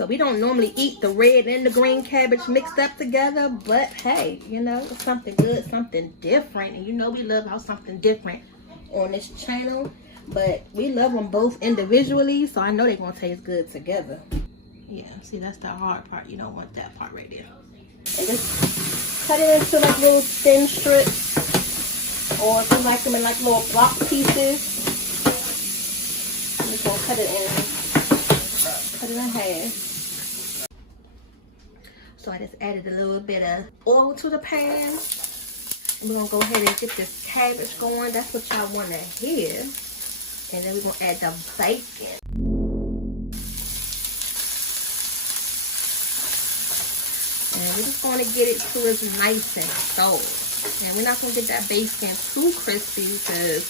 So we don't normally eat the red and the green cabbage mixed up together, but hey, you know, it's something good, something different. And you know we love out something different on this channel. But we love them both individually, so I know they're gonna taste good together. Yeah, see, that's the hard part. You don't want that part right there. And just cut it into like little thin strips, or if you like them in like little block pieces. I'm just gonna cut it in half. So I just added a little bit of oil to the pan. We're gonna go ahead and get this cabbage going. That's what y'all wanna hear. And then we're gonna add the bacon. And we're just gonna get it till it's nice and soft. And we're not gonna get that bacon too crispy because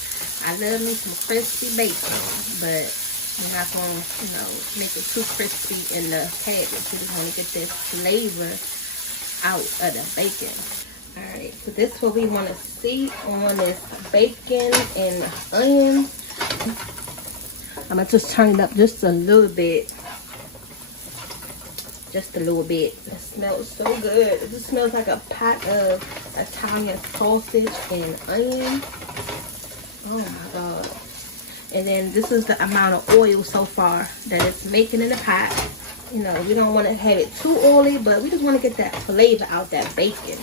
I love me some crispy bacon. But we're not gonna, you know, make it too crispy in the cabbage. We just wanna get this flavor out of the bacon. Alright, so this is what we wanna see on this bacon and onion. I'm gonna just turn it up just a little bit. Just a little bit. It smells so good. It just smells like a pot of Italian sausage and onion. Oh my god. And then this is the amount of oil so far that it's making in the pot. You know, we don't want to have it too oily, but we just want to get that flavor out that bacon.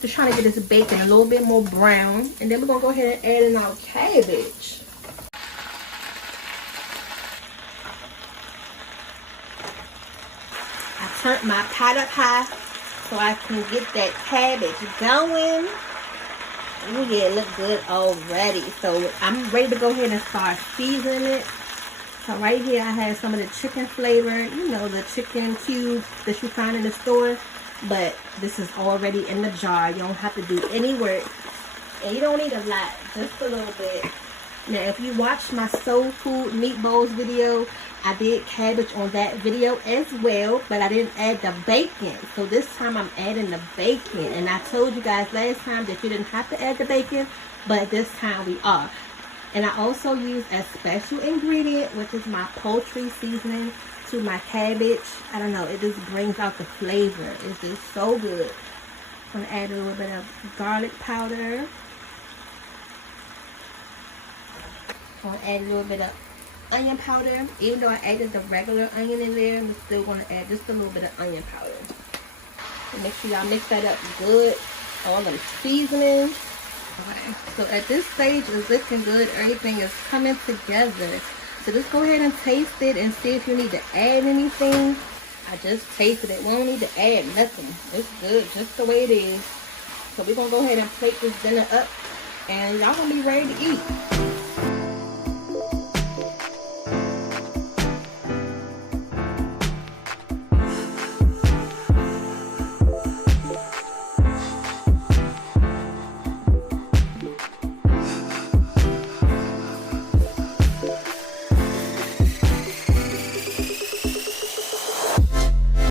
Just trying to get this bacon a little bit more brown. And then we're going to go ahead and add in our cabbage. I turned my pot up high so I can get that cabbage going. Oh yeah, it looks good already. So I'm ready to go ahead and start seasoning it. So right here I have some of the chicken flavor. You know, the chicken cubes that you find in the store. But this is already in the jar. You don't have to do any work. And you don't need a lot, just a little bit. Now, if you watched my soul food meatballs video, I did cabbage on that video as well, but I didn't add the bacon. So this time I'm adding the bacon. And I told you guys last time that you didn't have to add the bacon, but this time we are. And I also use a special ingredient, which is my poultry seasoning to my cabbage. I don't know, it just brings out the flavor. It's just so good. I'm gonna add a little bit of garlic powder. I'm gonna add a little bit of onion powder. Even though I added the regular onion in there, I'm still gonna add just a little bit of onion powder. And make sure y'all mix that up good. All them seasonings. Okay, so at this stage it's looking good. Everything is coming together. So just go ahead and taste it and see if you need to add anything. I just tasted it. We don't need to add nothing. It's good just the way it is. So we're going to go ahead and plate this dinner up. And y'all going to be ready to eat.